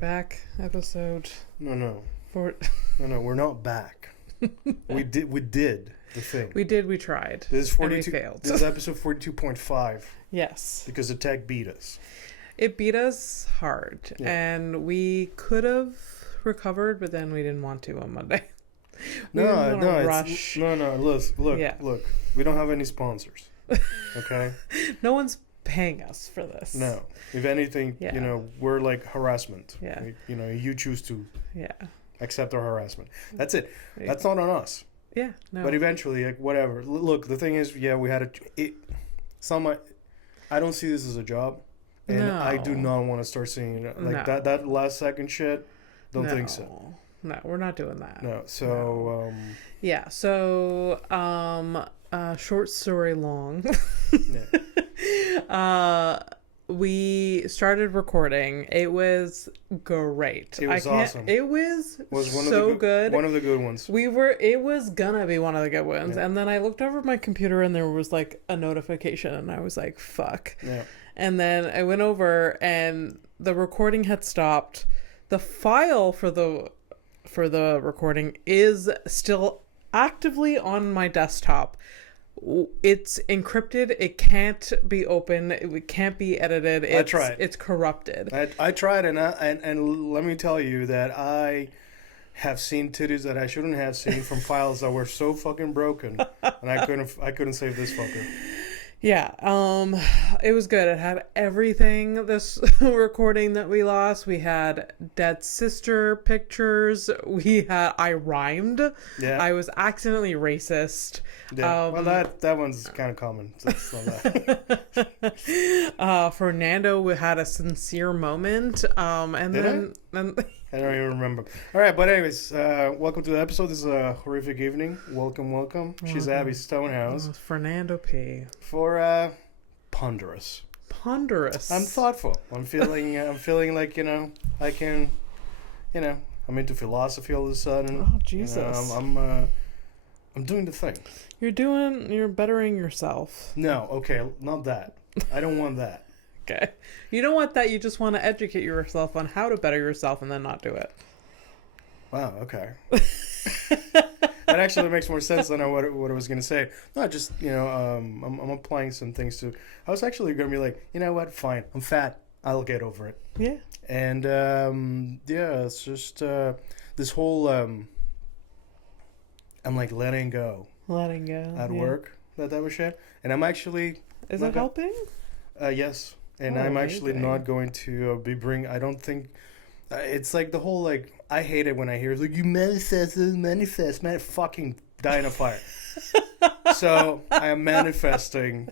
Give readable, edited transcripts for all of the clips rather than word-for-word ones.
back. Episode No, 4. no, we're not back. We did the thing. We tried. This is 42. And we failed. This is episode 42.5 Yes. because the tech beat us. It beat us hard, and we could have recovered, but then we didn't want to on Monday. No. Look. Yeah. Look. We don't have any sponsors. Okay. No one's paying us for this. No. If anything, Yeah. we're like harassment. Yeah. You choose to Yeah. accept our harassment. That's it. Yeah. That's not on us. Yeah. No. But eventually, like, whatever. Look, the thing is, we had I don't see this as a job, and No. I do not want to start seeing it like No. that last second shit. Don't think so. No, we're not doing that. No. So Yeah. So short story long. yeah. We started recording. It was great. It was awesome. It was Was one so of the good. One of the good ones. It was gonna be one of the good ones. Yeah. And then I looked over at my computer and there was like a notification and I was like, fuck. Yeah. And then I went over and the recording had stopped. The file for the recording is still actively on my desktop. It's encrypted. It can't be open. It can't be edited. I tried. It's corrupted. I tried, and let me tell you that I have seen titties that I shouldn't have seen from files that were so fucking broken, and I couldn't save this fucker. Yeah, it was good. It had everything. This recording that we lost, we had dead sister pictures. I rhymed. Yeah. I was accidentally racist. Yeah. Well, that one's kind of common. So it's not that. Fernando had a sincere moment. And Did then I don't even remember. All right, but anyways, welcome to the episode. This is a horrific evening. Welcome. She's Abby Stonehouse. Fernando P. For ponderous. I'm thoughtful. I'm feeling like I can, I'm into philosophy all of a sudden. Oh Jesus! I'm doing the thing. You're bettering yourself. No, okay, not that. I don't want that. Okay. You don't want that. You just want to educate yourself on how to better yourself and then not do it. Wow, okay. That actually makes more sense than what I was going to say. No, just, I'm applying some things to... I was actually going to be like, you know what? Fine. I'm fat. I'll get over it. Yeah. And, it's just this whole... I'm like letting go. At work. That type of shit. And I'm actually... Is it helping? Yes. And I'm actually not going to I don't think... it's like the whole, like... I hate it when I hear, like, you manifest, man, fucking die in a fire. So, I am manifesting.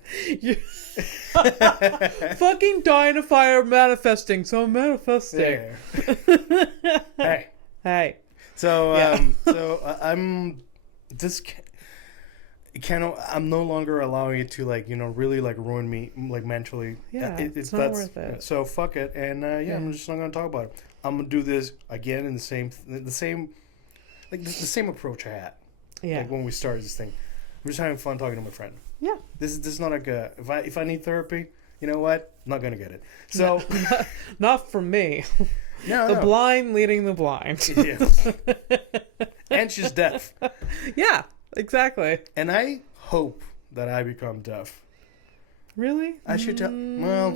Fucking die in a fire manifesting. So, I'm manifesting. Yeah. Hey. So, I'm... I'm no longer allowing it to, like, really, like, ruin me, like, mentally. Yeah, it's not worth it. So fuck it, and I'm just not gonna talk about it. I'm gonna do this again in the same approach I had. Yeah. Like when we started this thing, I'm just having fun talking to my friend. Yeah. This is not like if I need therapy, you know what? I'm not gonna get it. So not from me. No. The blind leading the blind. Yeah. And she's deaf. Yeah. Exactly. And I hope that I become deaf. Really? I should tell. Well,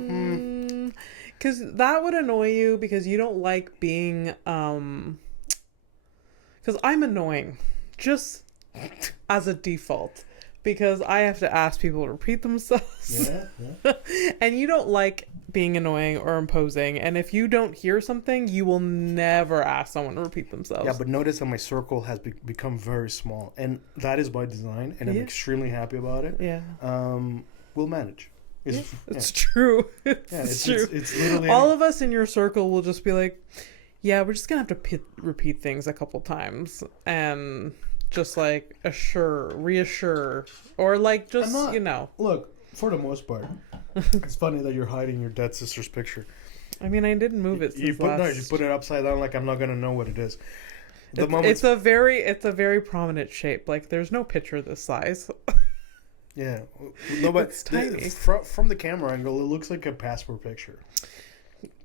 because that would annoy you because you don't like being. Because I'm annoying, just as a default, because I have to ask people to repeat themselves. Yeah. And you don't like being annoying or imposing, and if you don't hear something, you will never ask someone to repeat themselves. Yeah, but notice that my circle has become very small, and that is by design, and I'm extremely happy about it. Yeah. We'll manage. It's true. It's true. It's literally all of us in your circle will just be like, yeah, we're just gonna have to repeat things a couple times and just like reassure, or like just Look, for the most part, it's funny that you're hiding your dead sister's picture. I mean, I didn't move it. You put it upside down like I'm not gonna know what it is. It's a very prominent shape. Like there's no picture this size. Yeah, no, but it's tiny. From the camera angle, it looks like a passport picture.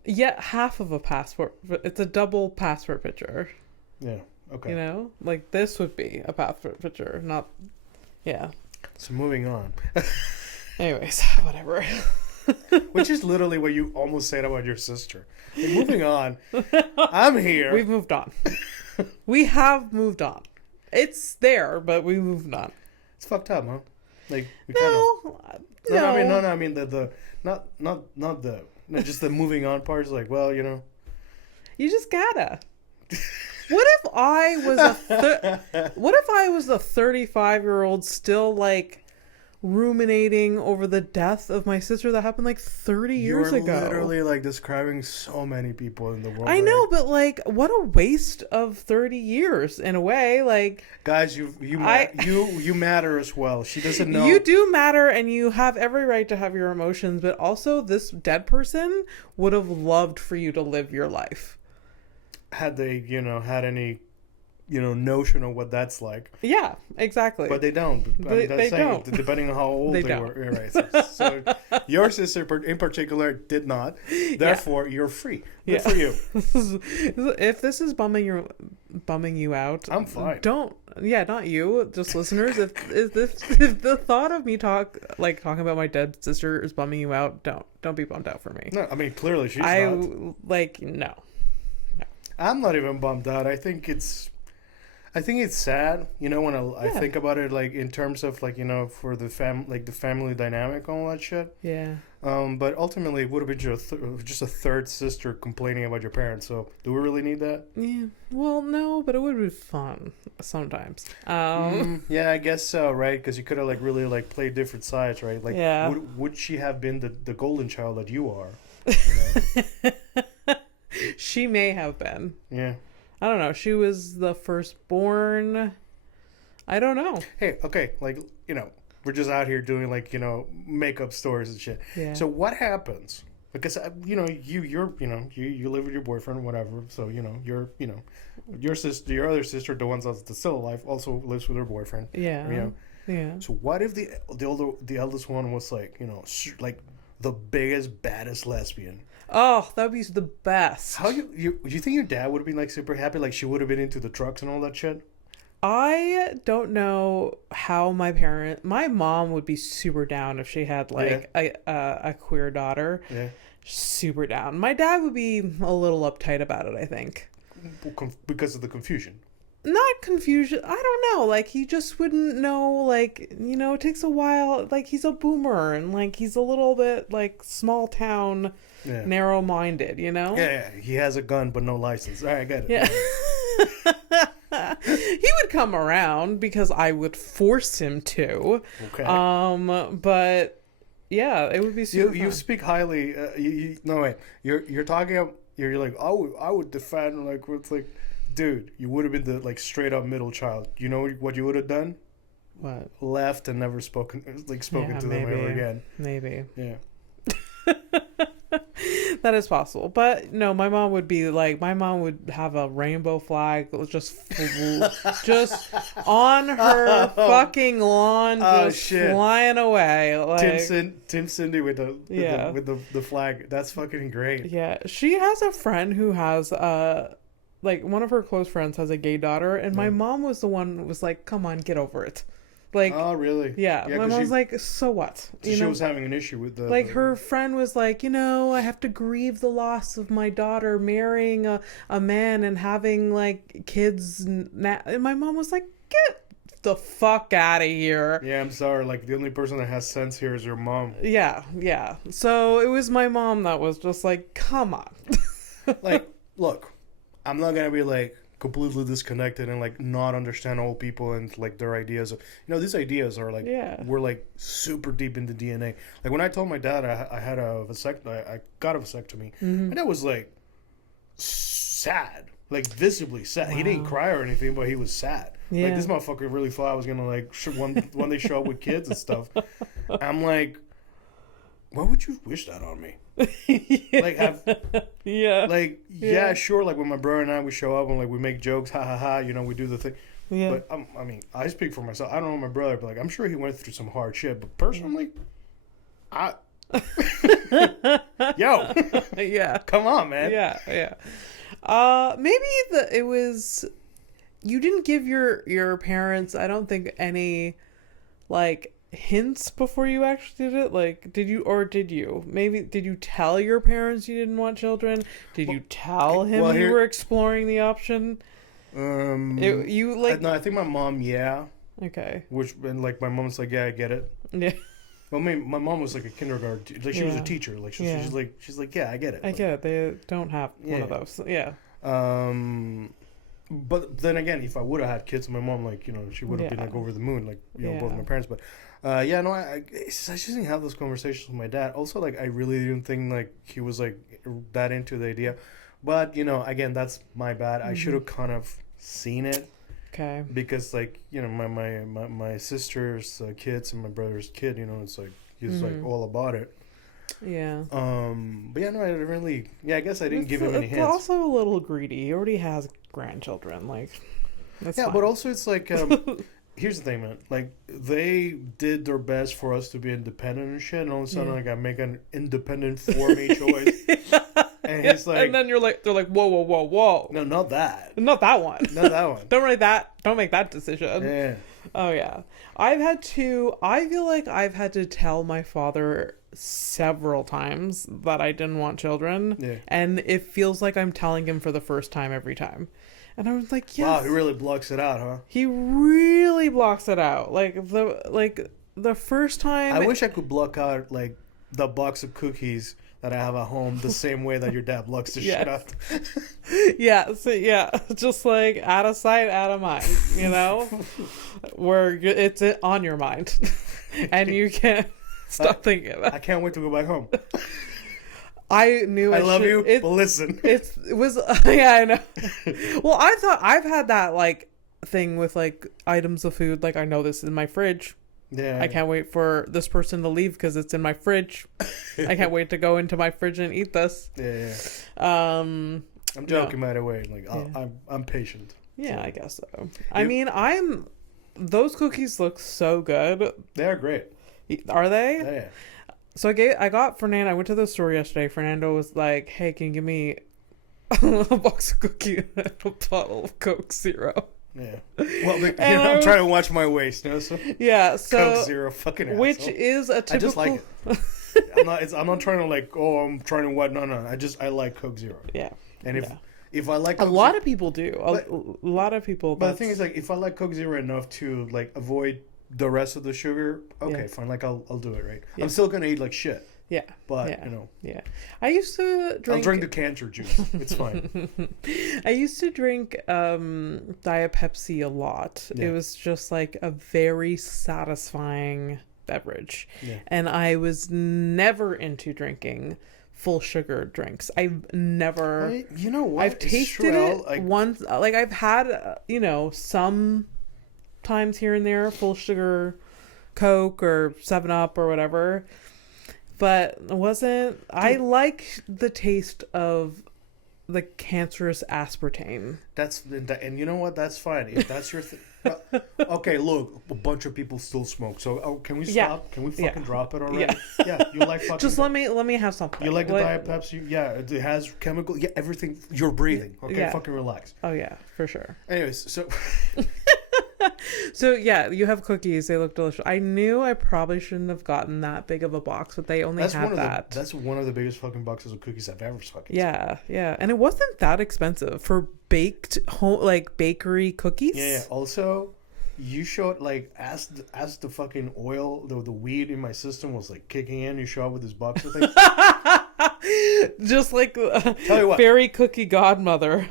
Yeah, half of a passport. It's a double passport picture. Yeah. Okay. You know, like this would be a passport picture, not. Yeah. So moving on. Anyways, whatever. Which is literally what you almost said about your sister. Like, moving on. I'm here. We've moved on. We have moved on. It's there, but we moved on. It's fucked up, huh? Like we No. I mean the just the moving on part is like, well, you know. You just gotta. What if I was a 35-year-old still like ruminating over the death of my sister that happened like 30 years ago? You're literally like describing so many people in the world. I know, but like, what a waste of 30 years in a way. Like, guys, you matter as well. She doesn't know. You do matter, and you have every right to have your emotions. But also, this dead person would have loved for you to live your life. Had they, had any, notion of what that's like. Yeah, exactly. But they don't. They don't. Depending on how old they were. You're right. So your sister in particular did not. Therefore, you're free. Good for you. If this is bumming you out, I'm fine. Not you, just listeners. If the thought of me talking about my dead sister is bumming you out, don't be bummed out for me. No, I mean clearly she's not. No. I'm not even bummed out. I think it's sad, when I think about it, like in terms of like for the the family dynamic and all that shit. Yeah. But ultimately, it would have been just a third sister complaining about your parents. So, do we really need that? Yeah. Well, no, but it would be fun sometimes. Yeah, I guess so, right? Because you could have really played different sides, right? Like, yeah. Would she have been the golden child that you are? She may have been. Yeah. I don't know. She was the firstborn. I don't know. Hey, okay, we're just out here doing makeup stores and shit. Yeah. So what happens? Because you live with your boyfriend, whatever. So your sister, your other sister, the one that's still alive, also lives with her boyfriend. Yeah. Yeah. So what if the eldest one was the biggest, baddest lesbian? Oh, that would be the best. How you think your dad would have been super happy? Like she would have been into the trucks and all that shit? I don't know how my mom would be super down if she had a queer daughter. Yeah. Super down. My dad would be a little uptight about it, I think. Because of the confusion. Not confusion. I don't know. Like, he just wouldn't know, it takes a while. Like, he's a boomer and, he's a little bit, small town, narrow-minded, Yeah, he has a gun but no license. All right, I get it. Yeah. He would come around because I would force him to. Okay. But, yeah, it would be super You speak highly. No, wait. You're talking, you're like, I would defend, dude, you would have been the straight up middle child. You know what you would have done? What? Left and never spoken to them ever again. Maybe. Yeah. That is possible. But no, my mom would have a rainbow flag that was just on her fucking lawn, flying away. Tim Cindy with the flag. That's fucking great. Yeah. She has a friend who has one of her close friends has a gay daughter, and my mom was the one who was like, come on, get over it. Oh, really? Yeah. My mom's like, so what? She was having an issue with the... her friend was like, I have to grieve the loss of my daughter marrying a man and having, kids. And my mom was like, get the fuck out of here. Yeah, I'm sorry. The only person that has sense here is your mom. Yeah, yeah. So it was my mom that was just like, come on. Look, I'm not going to be, completely disconnected and not understand old people and their ideas of these ideas are we're super deep in the DNA. When I told my dad I had a vasectomy, I got a vasectomy, and that was sad, visibly sad. Wow. He didn't cry or anything, but he was sad. Yeah. This motherfucker really thought I was gonna one day show up with kids and stuff. I'm like, why would you wish that on me? Yeah. Sure. When my brother and I, we show up and we make jokes, ha ha ha. We do the thing. Yeah. But I speak for myself. I don't know my brother, but I'm sure he went through some hard shit. But personally, Yo, Yeah. come on, man. Yeah, yeah. Maybe it was you didn't give your parents, I don't think, any like hints before you actually did it. Like, did you? Maybe did you tell your parents you didn't want children? Did you tell him you were exploring the option? You like no, I think my mom, yeah. Okay. And like my mom's like, yeah, I get it. Yeah. Well, I mean, my mom was like a kindergarten, like she was a teacher. Like she's like, yeah, I get it. I get it. They don't have one of those. Yeah. But then again, if I would have had kids, my mom, like, you know, she would have been like over the moon, like, you know, both my parents. But no, I just didn't have those conversations with my dad. Also, like, I really didn't think like he was like that into the idea. But you know, again, that's my bad. I should have kind of seen it. Okay. Because like, you know, my sister's kids and my brother's kid, you know, it's like he's like all about it. Yeah. But yeah, no, I didn't really. Yeah, I guess I didn't give him any hints. It's also a little greedy. He already has grandchildren. Like, that's fine. But also it's like, here's the thing, man. Like, they did their best for us to be independent and shit, and all of a sudden, like, I make an independent for me choice. And he's like, and then they're like, whoa. No, not that. Not that one. Not that one. Don't make that decision. Yeah. Oh yeah. I feel like I've had to tell my father several times that I didn't want children. Yeah. And it feels like I'm telling him for the first time every time. And I was like, yes. Wow, he really blocks it out, huh? He really blocks it out. Like the first time. I wish I could block out like the box of cookies that I have at home the same way that your dad blocks the shit out. Yeah, so just like out of sight, out of mind, you know, where it's on your mind, and you can't stop thinking about it. I can't wait to go back home. I knew I love you, but listen. It was yeah, I know. Well, I thought I've had that like thing with like items of food. Like, I know this is in my fridge. Yeah. I can't wait for this person to leave because it's in my fridge. I can't wait to go into my fridge and eat this. Yeah. I'm joking, by the way. Like, I'm patient. Yeah, I guess so. I mean, those cookies look so good. They're great. Are they? Yeah. So I got Fernando. I went to the store yesterday. Fernando was like, "Hey, can you give me a box of cookies and a bottle of Coke Zero?" Yeah. Well, I'm trying to watch my waist, you know? So yeah. So Coke Zero, fucking asshole. Which is a typical. I just like it. I'm not trying to like. Oh, I'm trying to what? No. I like Coke Zero. Yeah. And if I like Coke a lot of people do. A lot of people. But the thing is, like, if I like Coke Zero enough to like avoid the rest of the sugar, okay, fine. Like, I'll do it, right? Yeah. I'm still gonna eat like shit. Yeah. But you know. Yeah. I used to drink. I'll drink the cancer juice. It's fine. I used to drink Diet Pepsi a lot. Yeah. It was just like a very satisfying beverage. Yeah. And I was never into drinking full sugar drinks. I've never. You know what? I've tasted it once. Like, I've had, some times here and there, full sugar Coke or 7-Up or whatever. But I like the taste of the cancerous aspartame. And you know what? That's fine. If that's your thing. Okay, look, a bunch of people still smoke. So can we stop? Yeah. Can we fucking drop it already? Yeah. You like fucking. Just let me have something. You like the Diet Pepsi? Yeah, it has chemical. Yeah, everything. You're breathing. Okay, fucking relax. Oh yeah, for sure. Anyways, so. So yeah, you have cookies. They look delicious. I knew I probably shouldn't have gotten that big of a box, but they only had that. That's one of the biggest fucking boxes of cookies I've ever fucking seen. Yeah, and it wasn't that expensive for baked home, like bakery cookies. Yeah. Also, you showed like as the fucking oil, the weed in my system was like kicking in. You show up with this box of things. Just like tell you what, fairy cookie godmother.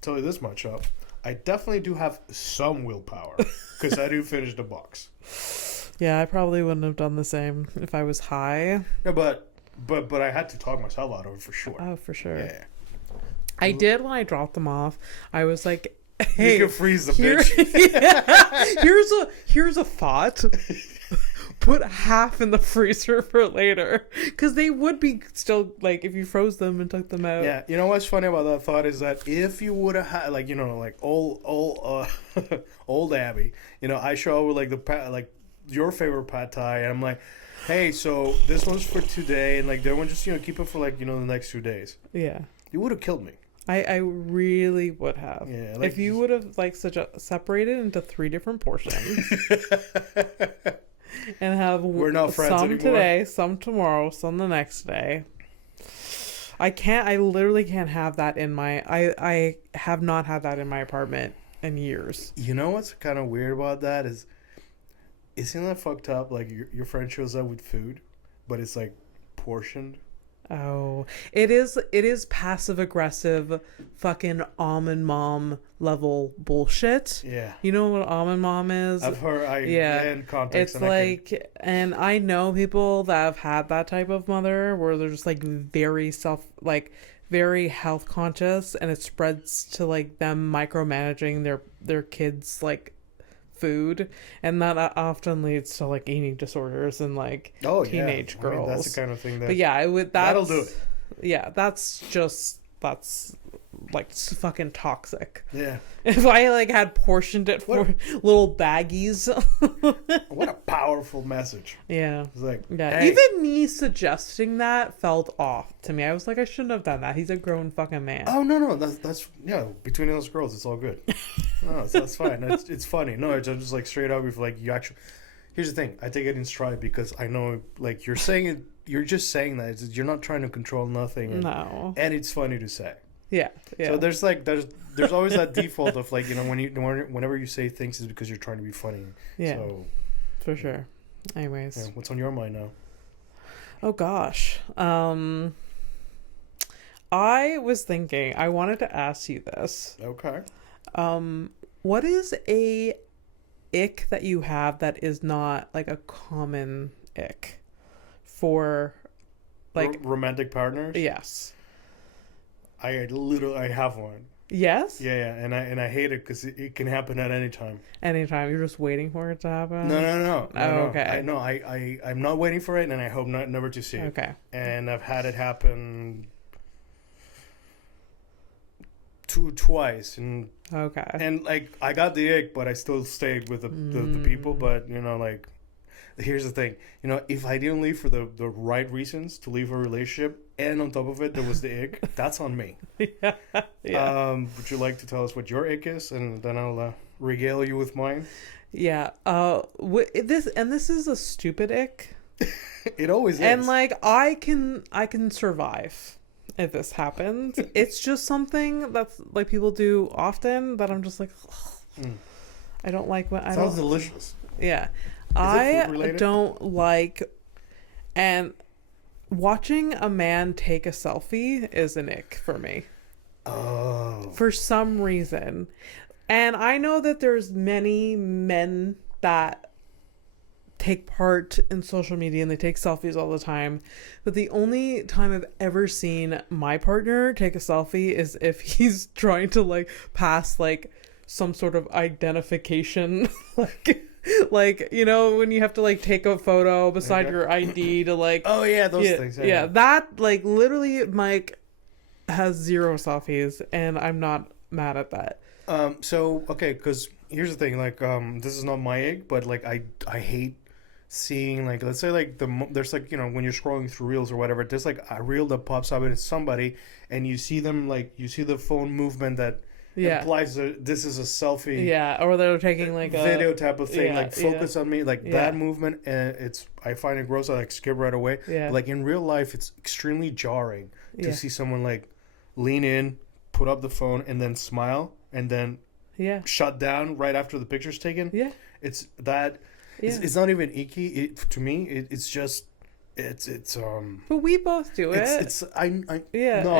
Tell you this much up. I definitely do have some willpower because I do finish the box. Yeah, I probably wouldn't have done the same if I was high. Yeah, but I had to talk myself out of it for sure. Oh, for sure. Yeah. I did when I dropped them off. I was like, "Hey, you can freeze the bitch." Here's a thought. Put half in the freezer for later, because they would be still like if you froze them and took them out. Yeah, you know what's funny about that thought is that if you would have had like old Abby, I show up with like your favorite pad thai, and I'm like, hey, so this one's for today, and like, they want just keep it for like the next 2 days. Yeah. You would have killed me. I really would have. Yeah. Like, if you would have like separated into 3 different portions and have we're not friends some anymore. Today, some tomorrow, some the next day. I literally can't have that in my I have not had that in my apartment in years. You know what's kind of weird about that is, isn't that fucked up? Like your friend shows up with food, but it's like portioned. Oh, it is passive aggressive fucking almond mom level bullshit. Yeah. You know what almond mom is? I've heard. In context. It's like, and I know people that have had that type of mother where they're just like very very health conscious, and it spreads to like them micromanaging their kids like food, and that often leads to like eating disorders and like teenage girls. I mean, that's the kind of thing that. But yeah, that'll do it. Yeah, that's like fucking toxic. Yeah. If I like had portioned it for little baggies. What a powerful message. Yeah. It's like, yeah. Hey. Even me suggesting that felt off to me. I was like, I shouldn't have done that. He's a grown fucking man. Oh no, that's between those girls, it's all good. No, that's fine. It's funny. No, it's just like straight up. If like you actually, here's the thing. I take it in stride because I know like you're saying it. You're just saying that you're not trying to control nothing. No. And it's funny to say. Yeah. So there's always that default of like whenever you say things is because you're trying to be funny. Yeah. So, for sure. Anyways. Yeah, what's on your mind now? Oh gosh. I was thinking I wanted to ask you this. Okay. What is a ick that you have that is not like a common ick for like romantic partners? Yes. I have one. Yes? Yeah, and I hate it because it can happen at any time. Anytime. You're just waiting for it to happen? No. Okay. I'm not waiting for it, and I hope never to see it. Okay. And I've had it happen twice, and okay. And like I got the ick, but I still stayed with the people. But like, here's the thing. If I didn't leave for the right reasons to leave a relationship, and on top of it there was the ick, that's on me. Yeah. Would you like to tell us what your ick is, and then I'll regale you with mine? Yeah. This is a stupid ick. It always is. And like I can survive if this happens. It's just something that's like people do often that I'm just like, I don't like when I Sounds delicious. Yeah. Is it food related? Don't like, and watching a man take a selfie is an ick for me. Oh. For some reason. And I know that there's many men that take part in social media and they take selfies all the time. But the only time I've ever seen my partner take a selfie is if he's trying to like pass like some sort of identification like when you have to like take a photo beside your ID to like those things. Yeah, that like literally Mike has 0 selfies and I'm not mad at that. So okay, because here's the thing, like this is not my egg, but like I hate seeing like, let's say like there's like when you're scrolling through reels or whatever, there's like a reel that pops up and it's somebody and you see them like you see the phone movement that implies that this is a selfie. Yeah, or they're taking like a video type of thing, like focus on me, like that movement, and I find it gross. I like skip right away. Yeah. But, like in real life, it's extremely jarring to see someone like lean in, put up the phone, and then smile, and then shut down right after the picture's taken. Yeah, it's that. Yeah. It's not even icky. To me, it's just. It's But we both do it. I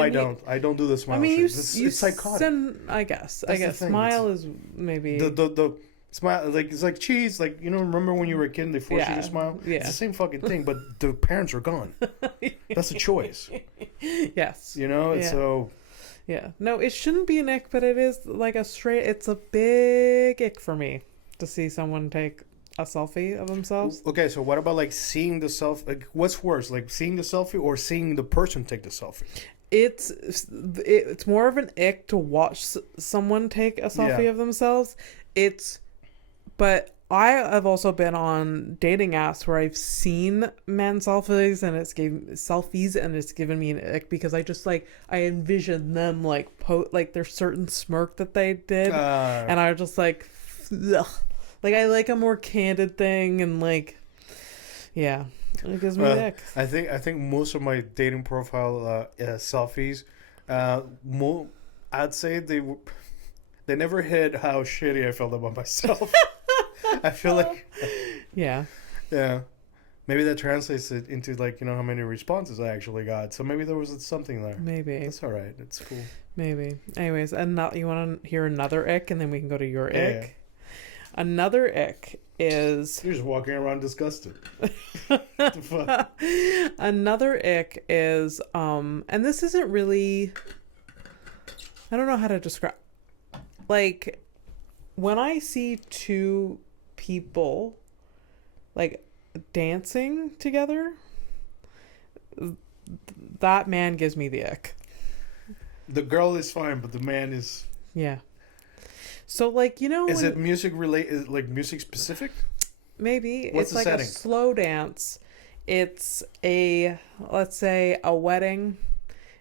don't. I don't do the smile. I mean, it's psychotic. I guess smile is maybe the smile, like it's like cheese. Like remember when you were a kid and they forced you to smile? Yeah, it's the same fucking thing. But the parents are gone. That's a choice. Yes. So. Yeah. No, it shouldn't be an ick, but it is like it's a big ick for me to see someone take a selfie of themselves. Okay, so what about like seeing the selfie? Like, what's worse, like seeing the selfie or seeing the person take the selfie? It's more of an ick to watch someone take a selfie of themselves. But I have also been on dating apps where I've seen men selfies and it's given me an ick because I just like I envision them like like there's certain smirk that they did and I was just like ugh. Like I like a more candid thing and like yeah, it gives me an ick. I think most of my dating profile selfies, I'd say they never hit how shitty I felt about myself. I feel like yeah. Maybe that translates it into like, you know, how many responses I actually got. So maybe there was something there. Maybe. That's all right. It's cool. Maybe. Anyways, and now you want to hear another ick and then we can go to your ick? Yeah. Another ick is... You're just walking around disgusted. What the fuck? Another ick is, and this isn't really... I don't know how to describe... Like, when I see two people, like, dancing together, that man gives me the ick. The girl is fine, but the man is... Yeah. So, like, you know... Is it music related, like music specific? Maybe. What's it's like setting? A slow dance. It's let's say, a wedding.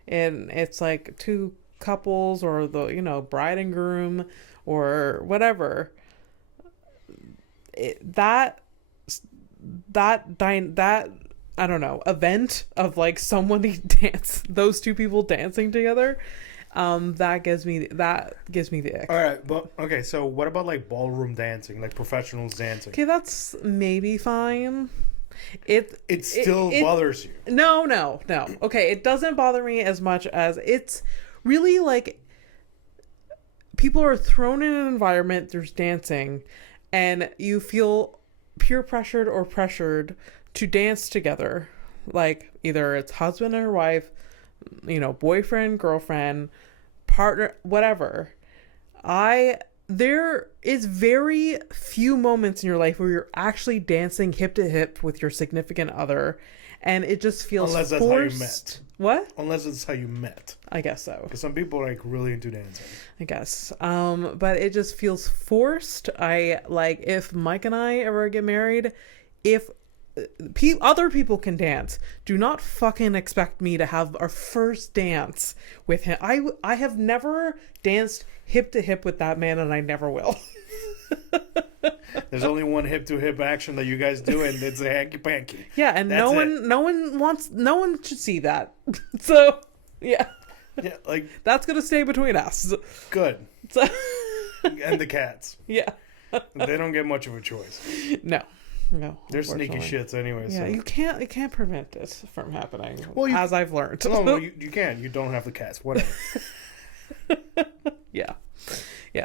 And it's like two couples or the, you know, bride and groom or whatever. That I don't know, event of like somebody dance, those two people dancing together. That gives me the ick. All right, but okay, so what about like ballroom dancing, like professionals dancing? Okay, that's maybe fine. It still bothers you. No. Okay, it doesn't bother me as much as it's really like people are thrown in an environment, there's dancing, and you feel peer pressured or pressured to dance together. Like either it's husband and wife, you know, boyfriend, girlfriend, partner, whatever. There is very few moments in your life where you're actually dancing hip to hip with your significant other, and it just feels unless forced. That's how you met. What? Unless it's how you met. I guess so. Because some people are like really into dancing. I guess. But it just feels forced. If Mike and I ever get married, if other people can dance, do not fucking expect me to have our first dance with him. I have never danced hip to hip with that man, and I never will. There's only one hip to hip action that you guys do, and it's a hanky panky. Yeah, and no one should see that. So yeah, like that's gonna stay between us. Good. So, and the cats. Yeah, they don't get much of a choice. No, they're sneaky shits anyway. Yeah, so. you can't prevent it from happening. Well, as I've learned. No, you can. You don't have the cats. Whatever. Yeah.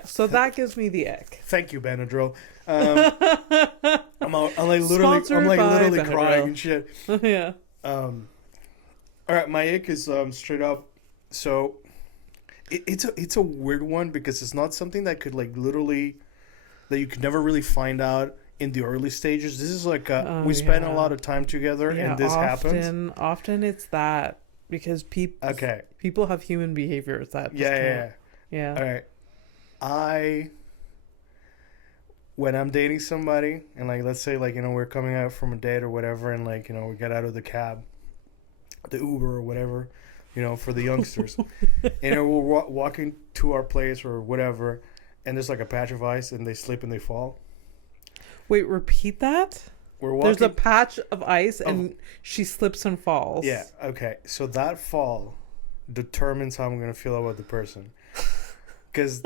So that gives me the ick. Thank you, Benadryl. I'm like literally crying and shit. Yeah. All right, my ick is straight up. So it's a weird one because it's not something that could like literally that you could never really find out in the early stages. This is like we spend a lot of time together, and this happens. Often it's that because people have human behaviors that yeah. All right, when I'm dating somebody and like let's say like, you know, we're coming out from a date or whatever, and like, you know, we get out of the cab, the Uber or whatever, you know, for the youngsters, and we're walking to our place or whatever, and there's like a patch of ice and they slip and they fall. Wait, repeat that? There's a patch of ice and she slips and falls. Yeah, okay. So that fall determines how I'm going to feel about the person. Because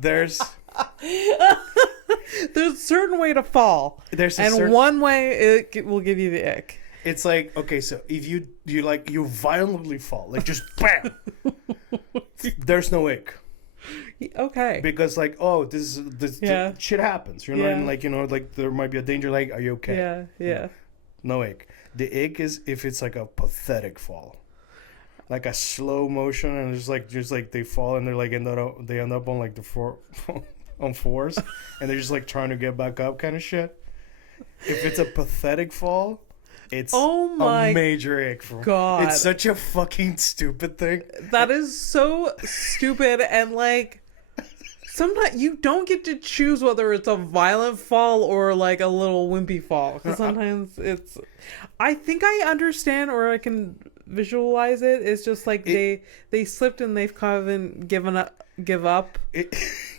there's a certain way to fall. One way it will give you the ick. It's like, okay, so if you violently fall, like just bam, there's no ick. Okay. Because like, oh, this shit happens. You know, and like, you know, like there might be a danger. Like, are you okay? Yeah. No ick. The ick is if it's like a pathetic fall, like a slow motion, and just like they fall and they're like end up on like on fours, and they're just like trying to get back up, kind of shit. If it's a pathetic fall, it's a major ick for me. God. It's such a fucking stupid thing. That is so stupid and like sometimes you don't get to choose whether it's a violent fall or like a little wimpy fall. Because sometimes it's, I think I understand or I can visualize it. It's just like they slipped and they've kind of give up,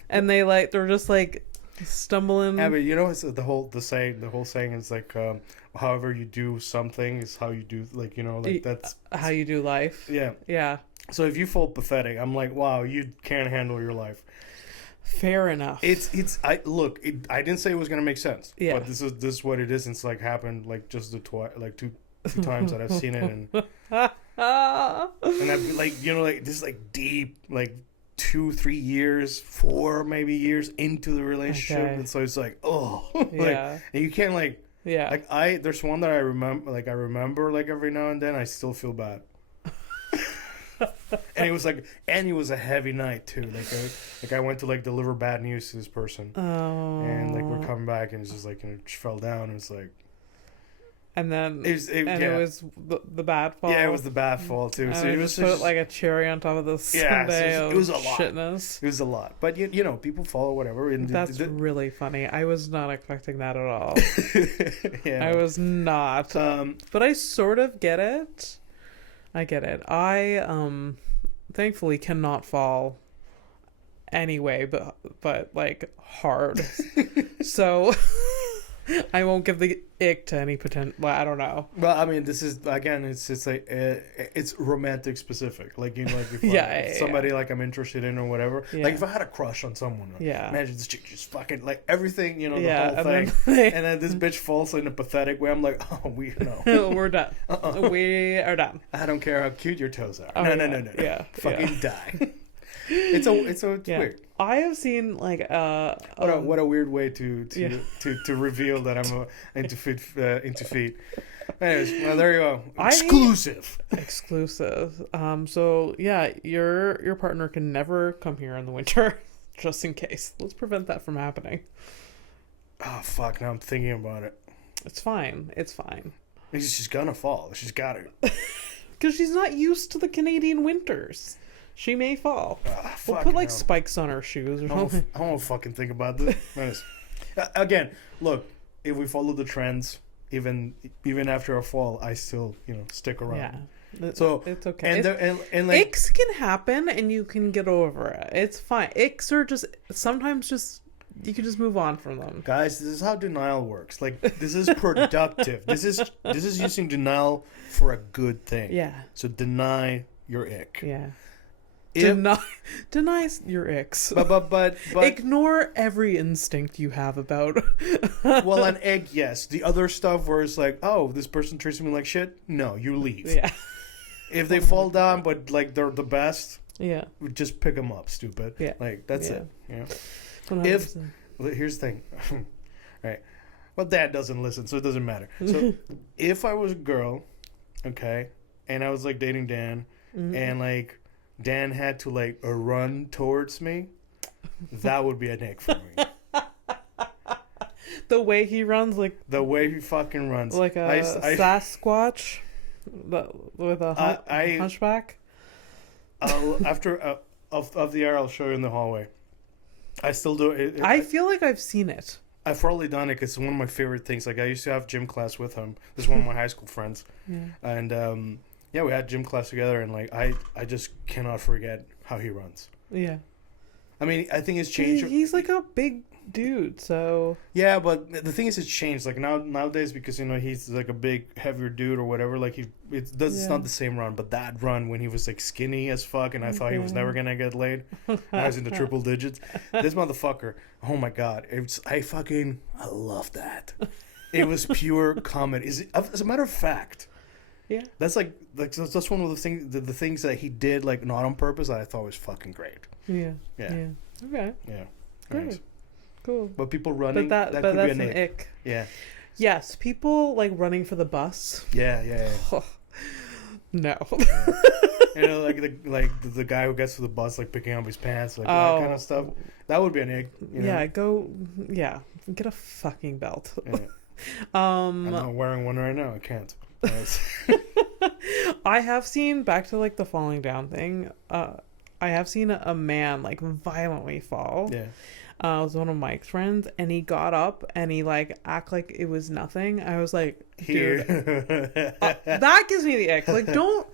and they're just like stumbling. Yeah, but you know, it's the whole saying is like, however you do something is how you do, like, you know, like that's how you do life. Yeah. Yeah. So if you fall pathetic, I'm like, wow, you can't handle your life. Fair enough. I didn't say it was gonna make sense. Yeah. But this is what it is. It's like happened like just two times that I've seen it, and I've like, you know, like this is like deep, like 2-3 years, 4 maybe years into the relationship, and so it's like, oh, like, and you can't like, like there's one that I remember like every now and then I still feel bad. And it was a heavy night too. Like I went to like deliver bad news to this person, and like we're coming back, and it's just like, you know, she fell down, and it's like, and then it was the bad fall. Yeah, it was the bad fall too. And so it was just put like a cherry on top of the sundae. So it was a lot. Shitness. It was a lot, but you know, people follow whatever. And that's really funny. I was not expecting that at all. Yeah, I was not. But I sort of get it. I get it. I thankfully cannot fall anyway, but like hard. So I won't give the ick to any potential. Well, I don't know. Well, I mean, this is again, it's like it's romantic specific. Like, you know, like if somebody like I'm interested in or whatever. Yeah. Like if I had a crush on someone. Imagine this chick just fucking like everything, you know, the whole thing, and then this bitch falls in a pathetic way. I'm like, oh, we're done. We are done. I don't care how cute your toes are. Oh, no. Yeah, fucking die. It's weird. I have seen like what a weird way to reveal that I'm into feet. Anyways, well, there you go. Exclusive. So yeah, your partner can never come here in the winter, just in case. Let's prevent that from happening. Oh fuck! Now I'm thinking about it. It's fine. She's gonna fall. She's got to. Because she's not used to the Canadian winters. She may fall. We'll put like spikes on her shoes or something. I won't fucking think about this. Again, look, if we follow the trends, even after a fall, I still, you know, stick around. Yeah. So it's okay. And like, icks can happen and you can get over it. It's fine. Icks are sometimes you can just move on from them. Guys, this is how denial works. Like, this is productive. This is using denial for a good thing. Yeah. So deny your ick. Yeah. Deny your icks. But ignore every instinct you have about. Well, an egg, yes. The other stuff where it's like, oh, this person treats me like shit. No, you leave. Yeah. If they fall down, but like they're the best. Yeah. Just pick them up, stupid. Yeah. Like that's it. Yeah. 100%. Here's the thing, right? Well, Dad doesn't listen, so it doesn't matter. So if I was a girl, okay, and I was like dating Dan, and like Dan had to like run towards me, that would be an ick for me. The way he runs, like the way he fucking runs, like a Sasquatch, with a hunchback. After of the air, I'll show you in the hallway. I still do it. I feel like I've seen it. I've probably done it because it's one of my favorite things. Like I used to have gym class with him. This is one of my high school friends, and yeah, we had gym class together, and like I just cannot forget how he runs. Yeah, I mean, I think it's changed. He's like a big dude, so yeah. But the thing is, it's changed. Like nowadays, because you know he's like a big, heavier dude or whatever. Like it's not the same run. But that run when he was like skinny as fuck, and I thought he was never gonna get laid. I was in the triple digits. This motherfucker. Oh my god! I love that. It was pure comedy. As a matter of fact. Yeah, that's like that's one of the things the things that he did like not on purpose that I thought was fucking great. Yeah. Okay. Yeah. Good. Nice. Cool. But people running that could that's be an ick. Yeah. Yes, people like running for the bus. Yeah. Oh, no. Yeah. You know, like the guy who gets to the bus like picking up his pants, like that kind of stuff. That would be an ick. You know? Yeah, get a fucking belt. Yeah. I'm not wearing one right now. I can't. I have seen back to like the falling down thing. I I have seen a man like violently fall. Yeah. It was one of Mike's friends, and he got up and he like act like it was nothing. I was like, dude, that gives me the ick. Like, don't,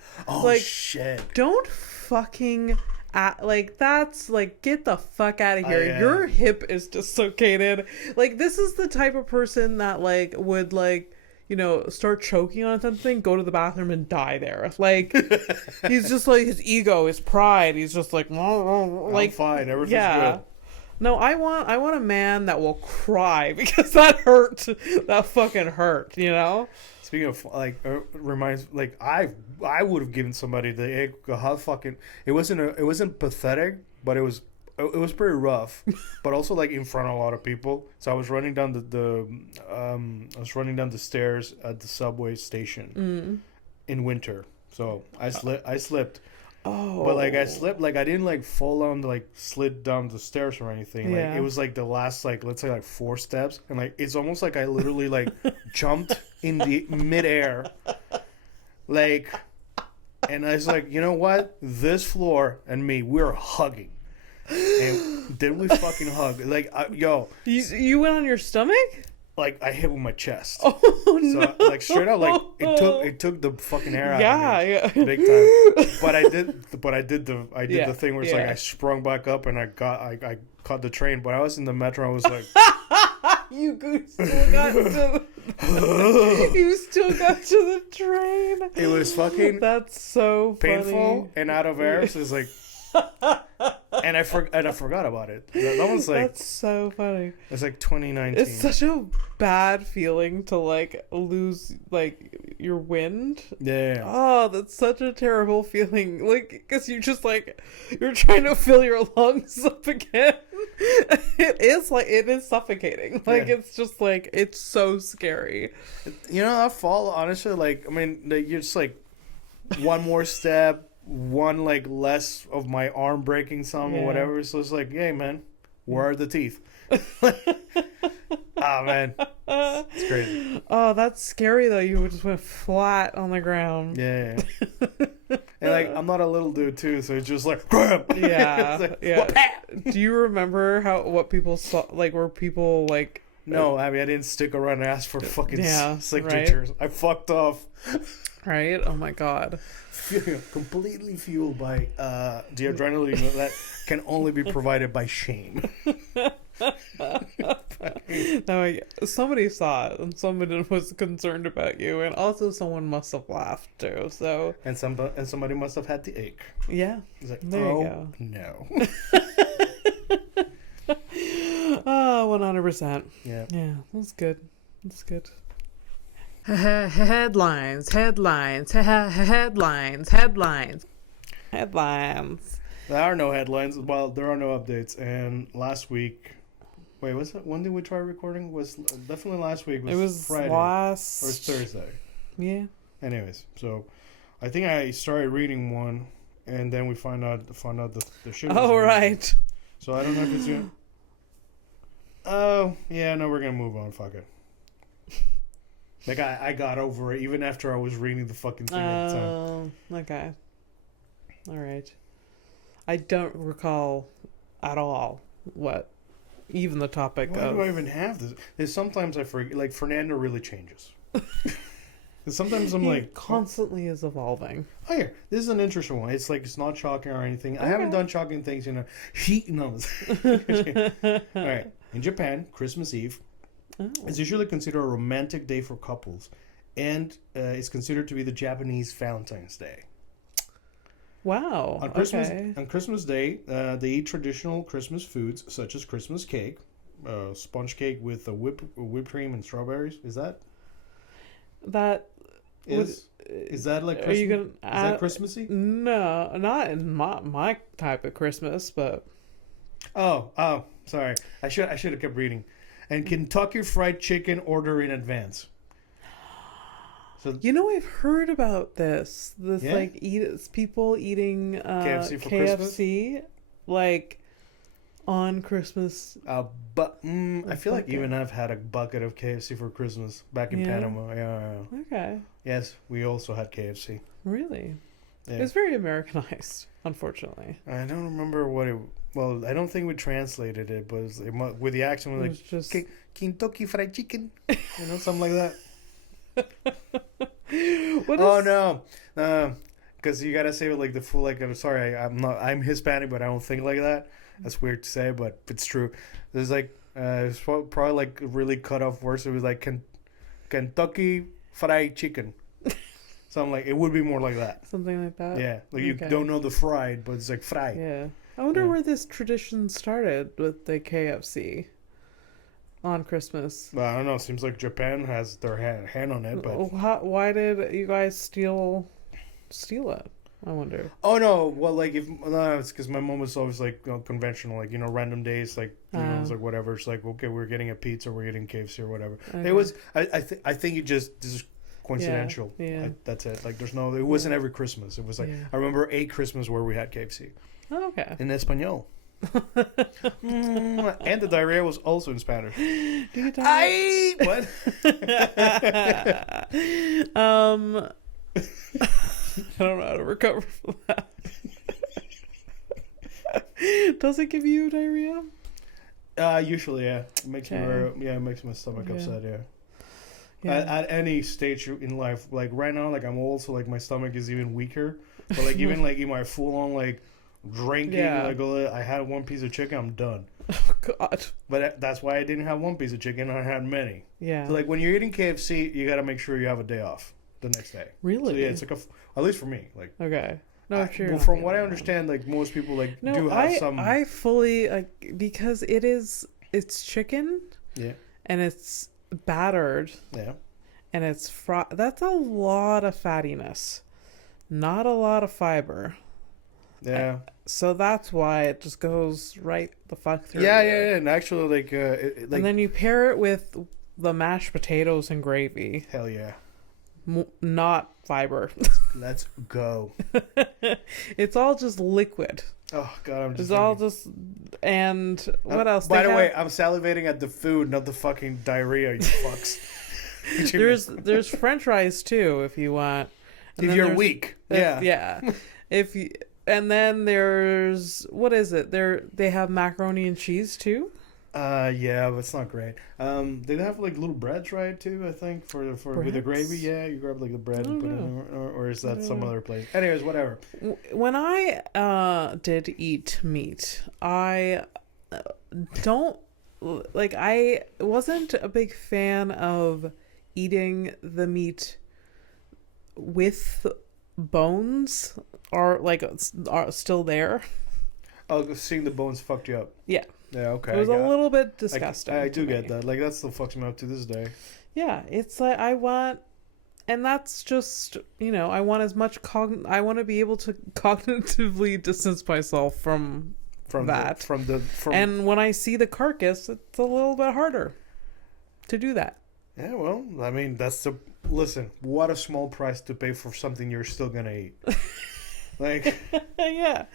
shit, don't fucking like, that's like, get the fuck out of here. Yeah. Your hip is dislocated. Like, this is the type of person that like would like, you know, start choking on something, go to the bathroom and die there. Like, he's just like, his ego, his pride. He's just like, like, I'm fine. Everything's good. No, I want a man that will cry because that hurt. That fucking hurt, you know? Speaking of, like, reminds, like, I would have given somebody the ick. How fucking, it wasn't pathetic, but it was pretty rough, but also like in front of a lot of people. So I was running down the stairs at the subway station in winter. So I slipped. Oh. But like I slipped, like I didn't like fall down, like slid down the stairs or anything. Like it was like the last, like, let's say like 4 steps, and like it's almost like I literally like jumped in the midair, like, and I was like, you know what, this floor and me, we're hugging. And then we fucking hug. Like, yo. You went on your stomach? Like, I hit with my chest. Oh, so, no. like, straight up, like, it took the fucking air out of me. Yeah. Big time. But I did the thing where it's like I sprung back up and I caught the train. But I was in the metro. I was like. You still got to the train. It was fucking. That's so painful funny. And out of air. So it's like. And I forgot about it. That was like, that's so funny. It's like 2019. It's such a bad feeling to like lose like your wind. Yeah. Oh, that's such a terrible feeling. Like, because you just like, you're trying to fill your lungs up again. It is suffocating. Like, it's just like, it's so scary. You know, that fall, honestly, like, I mean, you're just like one more step. One like less of my arm breaking some or whatever. So it's like, hey man, where are the teeth? Oh man, it's crazy. Oh, that's scary though. You just went flat on the ground. Yeah. And like, I'm not a little dude too, so it's just like, grab. Yeah. Like, Yeah. Do you remember what people saw? Like, were people like? No, I mean, I didn't stick around and ask for fucking signatures. Right? I fucked off. Right? Oh my god. Completely fueled by the adrenaline that can only be provided by shame. No, somebody saw it, and somebody was concerned about you, and also someone must have laughed too. So and somebody must have had the ick. Yeah, He's like, there you go. No. Oh, 100%. Yeah. Yeah, that's good. That's good. Headlines. There are no headlines. Well, there are no updates. And last week, wait, was it? When did we try recording? Was definitely last week. It was Friday. last. Or it was Thursday. Yeah. Anyways, so I think I started reading one, and then we found out the shit. Oh right. So I don't know if it's gonna. Oh yeah, no, we're gonna move on. Fuck it. Like, I got over it even after I was reading the fucking thing at the time. Oh, okay. All right. I don't recall at all even the topic Why of. do I even have this? There's sometimes I forget, like, Fernando really changes. And sometimes I'm like. Constantly is evolving. Oh, yeah. This is an interesting one. It's like, it's not shocking or anything. I haven't done shocking things, you know. No. All right. In Japan, Christmas Eve. Oh. It's usually considered a romantic day for couples, and it's considered to be the Japanese Valentine's Day. Wow. On Christmas Day, they eat traditional Christmas foods such as Christmas cake, sponge cake with whipped cream and strawberries. Is that like Christmas? Are you gonna is that Christmassy? No, not in my type of Christmas, but. Oh, sorry. I should have kept reading. And Kentucky Fried Chicken order in advance. So, you know, I've heard about this. Like, people eating KFC for KFC, like, on Christmas. But I feel like even I've had a bucket of KFC for Christmas back in Panama. Yeah. Okay. Yes, we also had KFC. Really? Yeah. It's very Americanized, unfortunately. I don't remember what it. Well, I don't think we translated it, but with the accent, It like was just Kentucky Fried Chicken, something like that. what is... no, because you gotta say it like the full. Like, I'm sorry, I'm Hispanic, but I don't think like that. That's weird to say, but it's true. There's like it's probably like really cut off words. It was like Kentucky Fried Chicken. So I'm like, it would be more like that. Something like that? Yeah. Like you don't know the fried, but it's like fried. Yeah. I wonder where this tradition started with the KFC on Christmas. Well, I don't know. It seems like Japan has their hand on it, but... Why did you guys steal it? I wonder. Oh, no. Well, like, it's because my mom was always, like, conventional. Like, random days, like, it's like, whatever. It's like, okay, we're getting a pizza, or we're getting KFC or whatever. Okay. It was... I think this is coincidental. Yeah. That's it. Like, there's no... It wasn't every Christmas. It was like... I remember a Christmas where we had KFC. Oh, okay. In Espanol. And the diarrhea was also in Spanish. Do you diarrhea? What? I don't know how to recover from that. Does it give you diarrhea? Usually, yeah. It makes me it makes my stomach upset, yeah. At any stage in life, like right now, like I'm old, so like my stomach is even weaker. But like even like in my full on like drinking, like I had one piece of chicken, I'm done. Oh God! But that's why I didn't have one piece of chicken. I had many. Yeah. So like when you're eating KFC, you got to make sure you have a day off the next day. Really? So yeah, it's like at least for me, like. Okay. No, sure. Well, from what I understand, like most people like do have some. I fully because it's chicken. Yeah. And it's battered. Yeah. And it's that's a lot of fattiness, not a lot of fiber. Yeah. So that's why it just goes right the fuck through. Yeah. And actually, like, and then you pair it with the mashed potatoes and gravy. Hell yeah. Not fiber. Let's go. It's all just liquid. Oh God, I'm just. It's all just. And what else? By the way, I'm salivating at the food, not the fucking diarrhea. You fucks. There's French fries too, if you want. And if you're weak, yeah. If you, and then there's what is it? They have macaroni and cheese too. Yeah, but it's not great. They have like little breads, right? Too, I think for with the gravy. Yeah, you grab like the bread and put it in, or is that some other place? Anyways, whatever. When I did eat meat, I don't like. I wasn't a big fan of eating the meat with bones are still there. Oh, seeing the bones fucked you up. Yeah. Yeah, okay. It was a little bit disgusting. I do get that. Like, that still fucks me up to this day. Yeah, it's like and that's just, I want as much I want to be able to cognitively distance myself from that. And when I see the carcass, it's a little bit harder to do that. Yeah, well, I mean, listen, what a small price to pay for something you're still gonna eat. Like, yeah,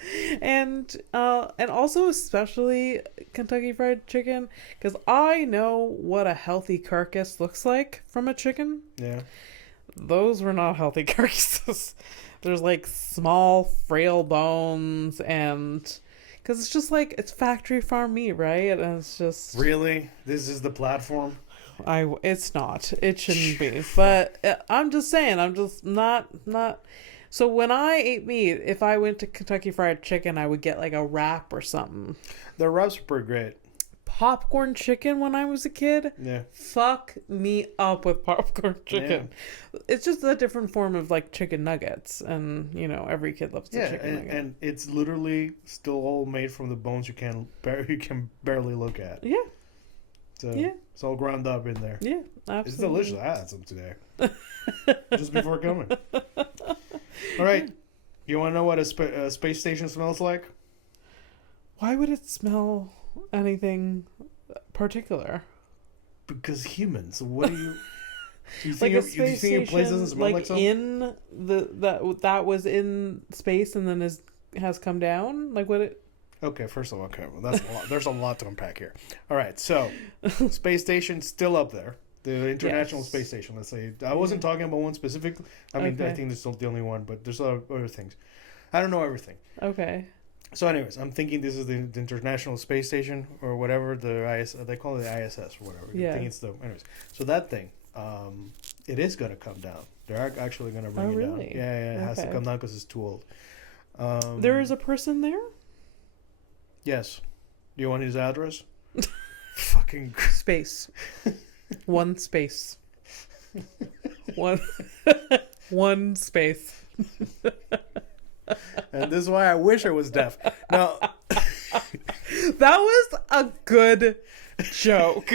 and also especially Kentucky Fried Chicken, because I know what a healthy carcass looks like from a chicken. Yeah, those were not healthy carcasses. There's like small, frail bones, and because it's just like it's factory farm meat, right? And it's just really, this is the platform. It's not. It shouldn't be. But I'm just saying. I'm just not. So when I ate meat, if I went to Kentucky Fried Chicken, I would get like a wrap or something. The wraps are pretty great. Popcorn chicken when I was a kid? Yeah. Fuck me up with popcorn chicken. Yeah. It's just a different form of like chicken nuggets. And, every kid loves the chicken nugget. And it's literally still all made from the bones you can barely look at. Yeah. So it's all ground up in there. Yeah, absolutely. It's delicious. I had some today. Just before coming. All right. You want to know what a space station smells like? Why would it smell anything particular? Because humans. What do you... Do you like think, do you think your place doesn't smell like something? In that was in space and then has come down? Like what it... Okay, first of all, well, that's a lot. There's a lot to unpack here. All right, so space station still up there. the International Space Station. Let's say I wasn't talking about one specific. I mean, I think this is the only one, but there's other things. I don't know everything. Okay. So, anyways, I'm thinking this is the International Space Station or whatever they call it the ISS or whatever. Yeah. I think it's anyways. So that thing, it is gonna come down. They're actually gonna bring it down. Yeah, it has to come down because it's too old. There is a person there? Yes. Do you want his address? Fucking space. One space. One space. And this is why I wish I was deaf. No. That was a good joke.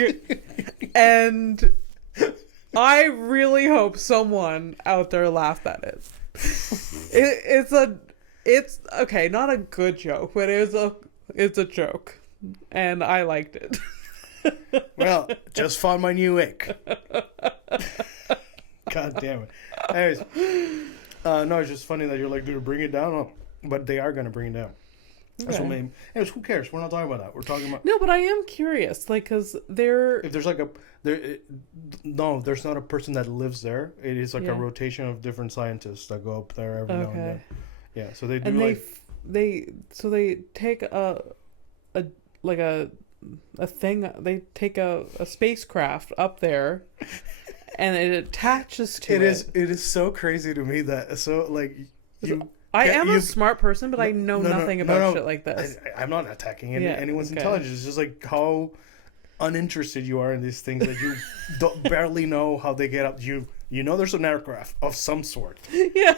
And I really hope someone out there laughed at it. It's okay, not a good joke, but it's a joke. And I liked it. Well, just found my new ick. God damn it. Anyways, no, it's just funny that you're like, dude, bring it down. Oh, but they are going to bring it down. That's what I mean. Anyways, who cares? We're not talking about that. We're talking about... No, but I am curious. Like, because if there's like no, there's not a person that lives there. It is like a rotation of different scientists that go up there every now and then. Yeah, so they do and they take a thing. They take a spacecraft up there, and it attaches to it. It is so crazy to me that I am a smart person, but I know nothing about shit like this. I'm not attacking anyone's intelligence. It's just like how uninterested you are in these things that you barely know how they get up. You know there's an aircraft of some sort. Yeah.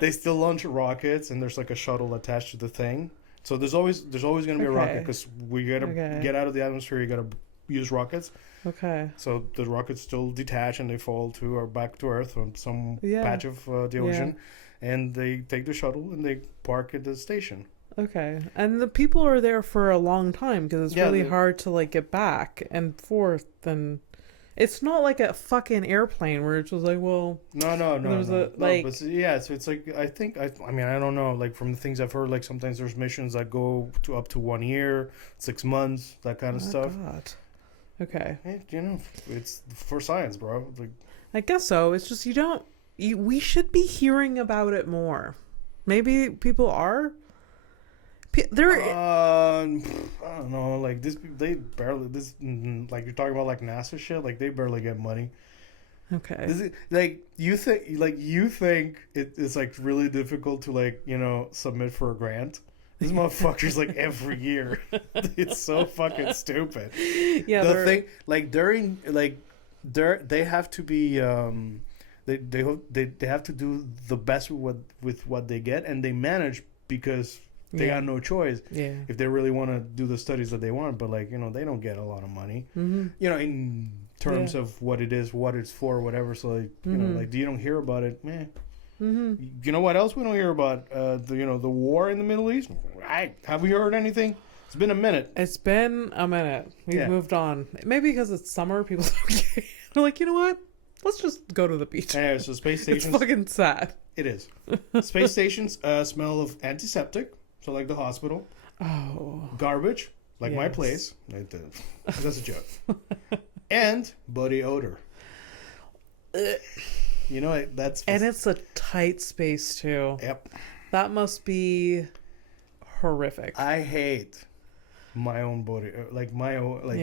They still launch rockets, and there's like a shuttle attached to the thing. So there's always going to be a rocket because we gotta get out of the atmosphere. You gotta use rockets. Okay. So the rockets still detach and they fall back to Earth on some patch of the ocean, and they take the shuttle and they park at the station. Okay, and the people are there for a long time because it's really hard to like get back and forth, and it's not like a fucking airplane where it's just like, well, no. So it's like I mean I don't know, like from the things I've heard, like sometimes there's missions that go to up to 1 year, 6 months, that kind of stuff. God. Okay. It's for science, bro. Like, I guess so. It's just we should be hearing about it more. Maybe people are. I don't know, like like you're talking about like NASA shit, like they barely get money. Okay. You think it's like really difficult to like, submit for a grant? These motherfuckers like every year. It's so fucking stupid. Yeah. The thing like during like they have to be they have to do the best with what they get, and they manage because they got no choice if they really want to do the studies that they want. But like, they don't get a lot of money, in terms of what it is, what it's for, whatever. So like, like you don't hear about it. You know what else we don't hear about? The war in the Middle East. Have you heard anything? It's been a minute. We've moved on. Maybe because it's summer, people don't care. They're like, you know what? Let's just go to the beach. Yeah, so space stations. It's fucking sad. It is. Space stations smell of antiseptic. So like the hospital. Oh. Garbage, like my place. That's a joke. And body odor. That's... And it's a tight space too. Yep. That must be horrific. I hate my own body, like my own, like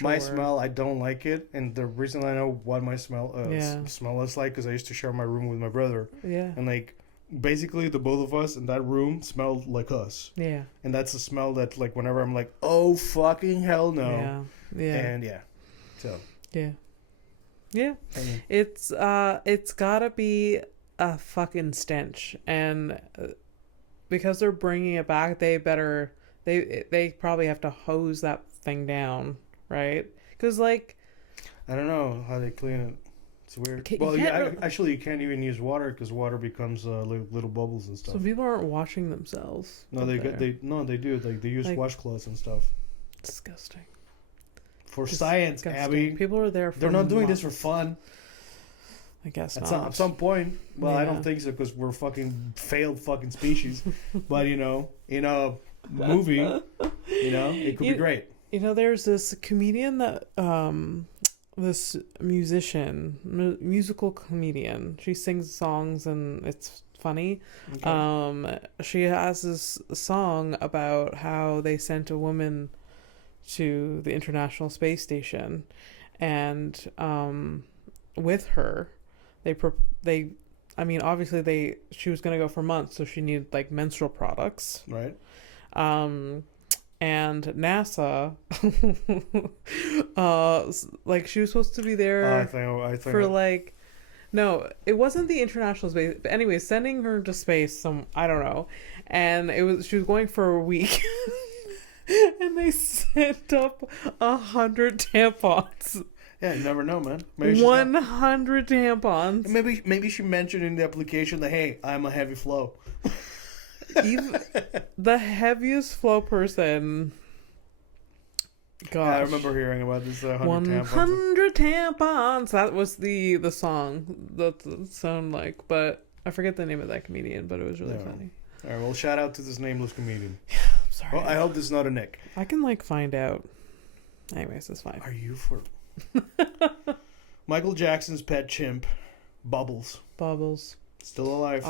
my smell. I don't like it, and the reason I know what my smell is like because I used to share my room with my brother. Yeah. And like, basically the both of us in that room smelled like us. Yeah. And that's a smell that like whenever I'm like, oh fucking hell no. Yeah. And so. Yeah. Yeah. It's gotta be a fucking stench, and because they're bringing it back, they probably have to hose that thing down, right? Because like, I don't know how they clean it. It's weird. Actually, you can't even use water because water becomes little bubbles and stuff. So people aren't washing themselves. No, they do. Like they use washcloths and stuff. Disgusting. For science, Abby. People are there. They're not doing this for fun. I guess not. At some point. Well, I don't think so because we're fucking failed fucking species. But in a movie, it could be great. You know, there's this comedian that this musical comedian. She sings songs and it's funny. Okay. She has this song about how they sent a woman to the International Space Station, and with her, obviously she was gonna go for months, so she needed like menstrual products, right? And NASA, like she was supposed to be there I think for like. No, it wasn't the International Space. But anyway, sending her to space, I don't know. And she was going for a week. And they sent up 100 tampons. Yeah, you never know, man. 100 tampons. Maybe she mentioned in the application that, hey, I'm a heavy flow. Even the heaviest flow person. Gosh. Yeah, I remember hearing about this 100 tampons. That was the song that sound like, but I forget the name of that comedian, but it was really funny. All right, well, shout out to this nameless comedian. Yeah, I'm sorry. Well, I hope this is not a Nick. I can like find out. Anyways, it's fine. Are you for Michael Jackson's pet chimp, Bubbles, still alive.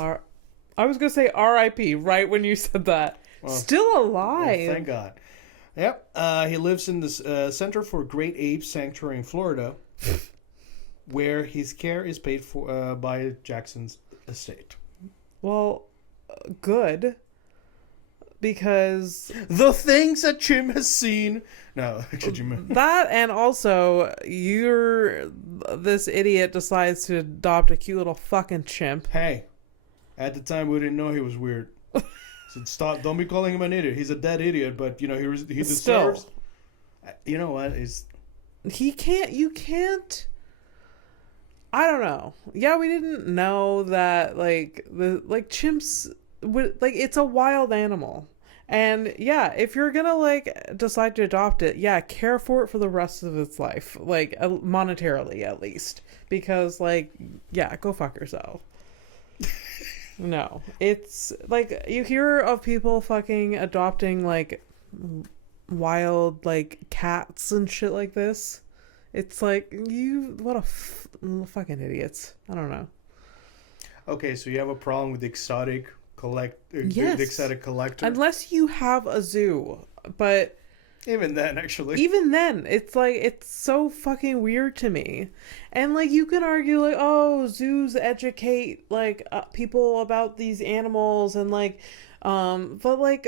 I was gonna say R.I.P. right when you said that. Well, still alive. Well, thank God. Yep. He lives in this Center for Great Apes Sanctuary in Florida, where his care is paid for by Jackson's estate. Well, good. Because the things that Jim has seen. No, could you that, and also this idiot decides to adopt a cute little fucking chimp. Hey, at the time we didn't know he was weird. So stop! Don't be calling him an idiot. He's a dead idiot, but you know he deserves. Still, you know what is? He can't. You can't. I don't know. Yeah, we didn't know that. Chimps. Like, it's a wild animal, and yeah, if you're gonna like decide to adopt it, yeah, care for it for the rest of its life, like monetarily at least, because like, yeah, go fuck yourself. No, it's like you hear of people fucking adopting like wild like cats and shit like this. It's like, what fucking idiots. I don't know. Okay, so you have a problem with the exotic yes. The exotic collector, unless you have a zoo, but even then, it's like, it's so fucking weird to me. And like, you can argue like, oh, zoos educate like people about these animals, and like but like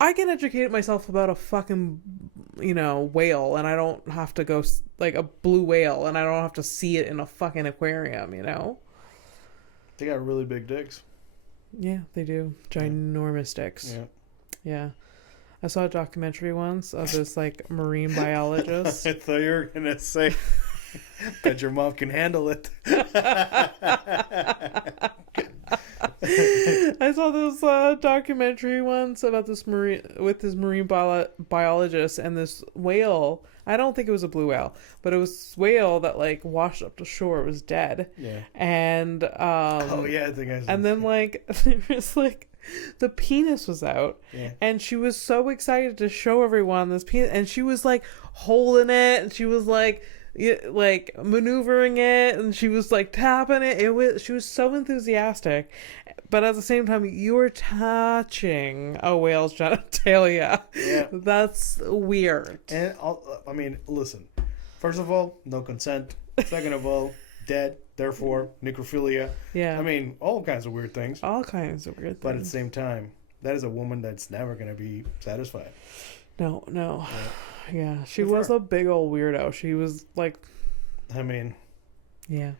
I can educate myself about a fucking whale, and I don't have to go like a blue whale, and I don't have to see it in a fucking aquarium. They got really big dicks. Yeah, they do. Ginormous dicks. Yeah. I saw a documentary once of this like marine biologist. I thought you were gonna say that your mom can handle it. I saw this documentary once about this marine biologist and this whale. I don't think it was a blue whale, but it was this whale that like washed up to shore. It was dead. Yeah. And oh yeah, I think I. And then like there was like the penis was out, and she was so excited to show everyone this penis, and she was like holding it, and she was like maneuvering it, and she was like tapping it. She was so enthusiastic, but at the same time, you were touching a whale's genitalia. Yeah, that's weird. And I mean, listen. First of all, no consent. Second of all, dead. Therefore, necrophilia. Yeah. I mean, all kinds of weird things. But at the same time, that is a woman that's never going to be satisfied. No. Yeah. She was a big old weirdo. She was like... I mean... Yeah.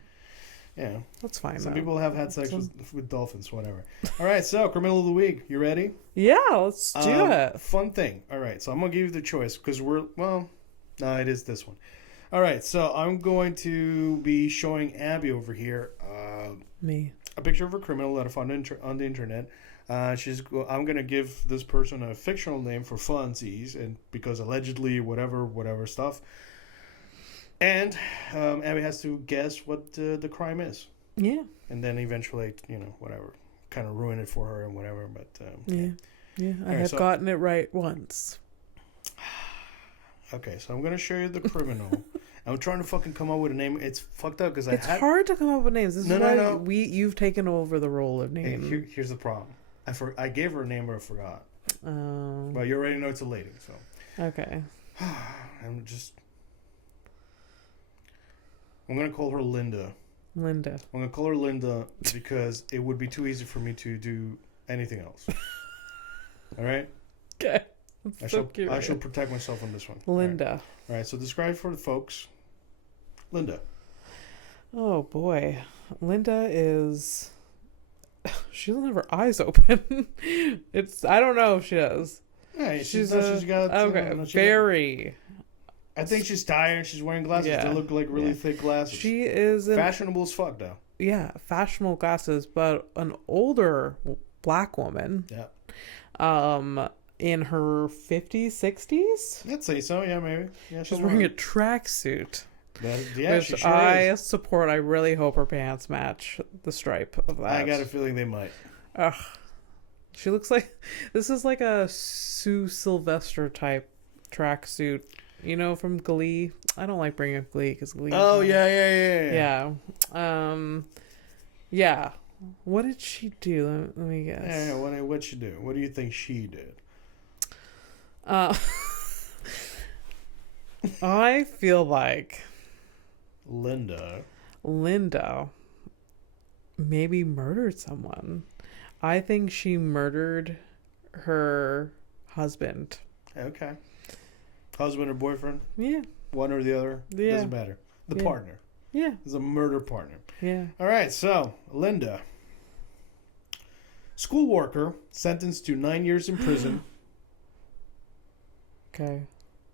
Yeah. That's fine, Some people have had sex with dolphins, whatever. All right, so, Criminal of the Week. You ready? Yeah, let's do it. Fun thing. All right, so I'm going to give you the choice, because it is this one. All right, so I'm going to be showing Abby over here a picture of a criminal that I found on the internet. I'm going to give this person a fictional name for funsies, and because allegedly whatever stuff. And Abby has to guess what the crime is. Yeah. And then eventually, whatever, kind of ruin it for her and whatever. But yeah. I have gotten it right once. Okay, so I'm gonna show you the criminal. I'm trying to fucking come up with a name. It's fucked up because it's hard to come up with names. This is why you've taken over the role of name. Hey, here's the problem. I gave her a name, but I forgot. But you already know it's a lady, so. Okay. I'm gonna call her Linda. Linda. I'm gonna call her Linda because it would be too easy for me to do anything else. All right. Okay. I shall protect myself on this one. Linda. All right. So describe for the folks. Linda. Oh boy, Linda is. She doesn't have her eyes open. I don't know if she does. Yeah, she's got. Very. I think she's tired. She's wearing glasses. Yeah. They look like really thick glasses. She is fashionable as fuck, though. Yeah, fashionable glasses, but an older black woman. Yeah. In her 50s, 60s? I'd say so, yeah, maybe. Yeah, she's wearing a tracksuit. Which she sure is. Support. I really hope her pants match the stripe of that. I got a feeling they might. Ugh. She looks like... This is like a Sue Sylvester type tracksuit. You know, from Glee. I don't like bringing up Glee because Glee... Oh, yeah. Yeah. What did she do? Let me guess. Yeah, what'd she do? What do you think she did? I feel like Linda maybe murdered someone. I think she murdered her husband. Okay. Husband or boyfriend? Yeah. One or the other? Yeah. Doesn't matter. The partner. Yeah. Is a murder partner. Yeah. All right, so Linda. School worker sentenced to 9 years in prison. Okay.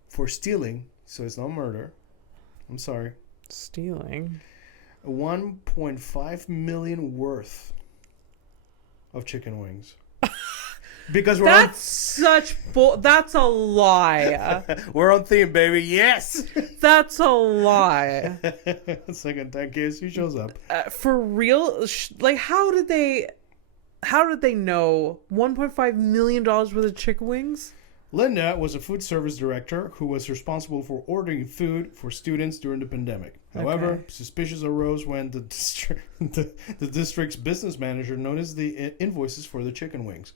For stealing, so it's not murder. I'm sorry. Stealing. 1.5 million worth of chicken wings. Because that's a lie. We're on theme, baby. Yes. That's a lie. Second time KFC shows up. For real? Like, how did they know $1.5 million worth of chicken wings? Linda was a food service director who was responsible for ordering food for students during the pandemic. However, suspicions arose when the district's business manager noticed the invoices for the chicken wings.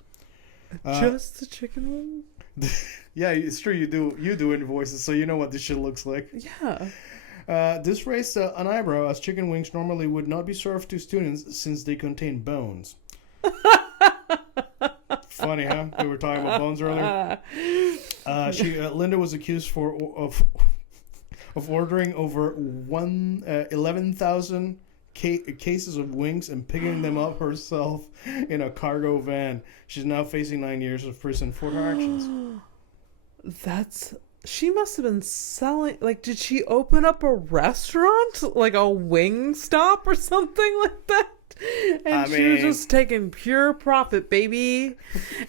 Just the chicken wings? Yeah, it's true. You do invoices, so you know what this shit looks like. Yeah. This raised an eyebrow, as chicken wings normally would not be served to students since they contain bones. Funny, huh? We were talking about bones earlier. Linda was accused of ordering over 11,000 cases of wings and picking them up herself in a cargo van. She's now facing 9 years of prison for her actions. She must have been selling... Like, did she open up a restaurant? Like a wing stop or something like that? And she was just taking pure profit, baby.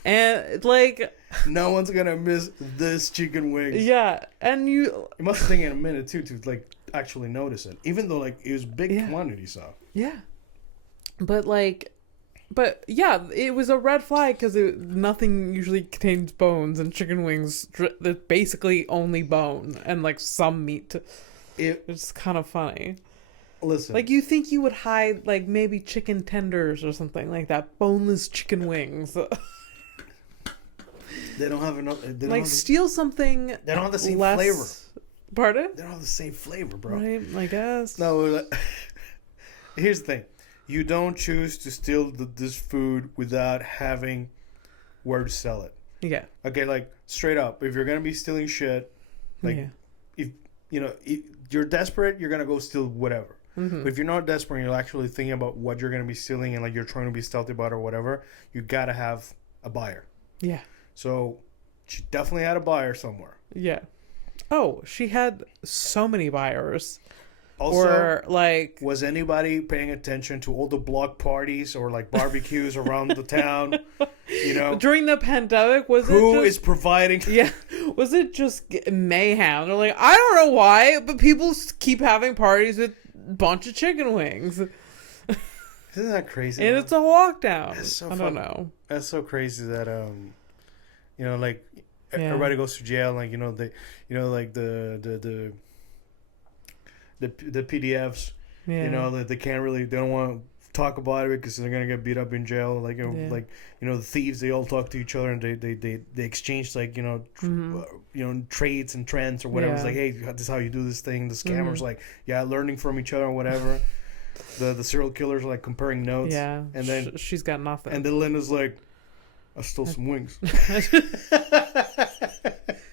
And, like... No one's gonna miss this chicken wings. Yeah, and you must have taken a minute, too, to, like, actually notice it. Even though, like, it was big quantity, so... Yeah. But, yeah, it was a red flag because nothing usually contains bones, and chicken wings, they're basically only bone and, like, some meat. It's kind of funny. Listen. Like, you think you would hide, like, maybe chicken tenders or something like that. Boneless chicken wings. They don't have enough... steal something... They don't have the same flavor. Pardon? They don't have the same flavor, bro. Right, I guess. No, here's the thing. You don't choose to steal this food without having where to sell it. Yeah. Okay, like, straight up. If you're going to be stealing shit, like, if you're desperate, you're going to go steal whatever. Mm-hmm. But if you're not desperate and you're actually thinking about what you're going to be stealing and, like, you're trying to be stealthy about it or whatever, you got to have a buyer. Yeah. So, she definitely had a buyer somewhere. Yeah. Oh, she had so many buyers. Also, or, like... Was anybody paying attention to all the block parties or, like, barbecues around the town? You know? During the pandemic, Who is providing... Yeah. Was it just mayhem? They're like, I don't know why, but people keep having parties with a bunch of chicken wings. Isn't that crazy? And it's a lockdown. So I don't know. That's so crazy that, like... everybody goes to jail, like like the PDFs, they can't really, they don't want to talk about it because they're gonna get beat up in jail. Like the thieves, they all talk to each other and they exchange traits and trends or whatever. It's like, hey, this is how you do this thing. The scammers like learning from each other or whatever. The serial killers are like comparing notes. Yeah, and then she's got nothing. And then Linda's like, I stole some wings.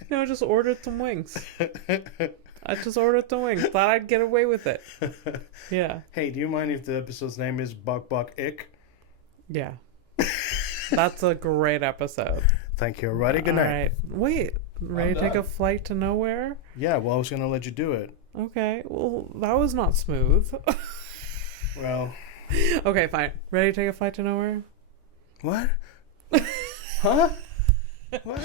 I just ordered some wings. Thought I'd get away with it. Yeah. Hey, do you mind if the episode's name is Bok Bok Ick? Yeah. That's a great episode. Thank you, everybody. Good night. All right. Wait, ready to take a flight to nowhere? Yeah, well, I was going to let you do it. Okay. Well, that was not smooth. Well. Okay, fine. Ready to take a flight to nowhere? What? Huh? What?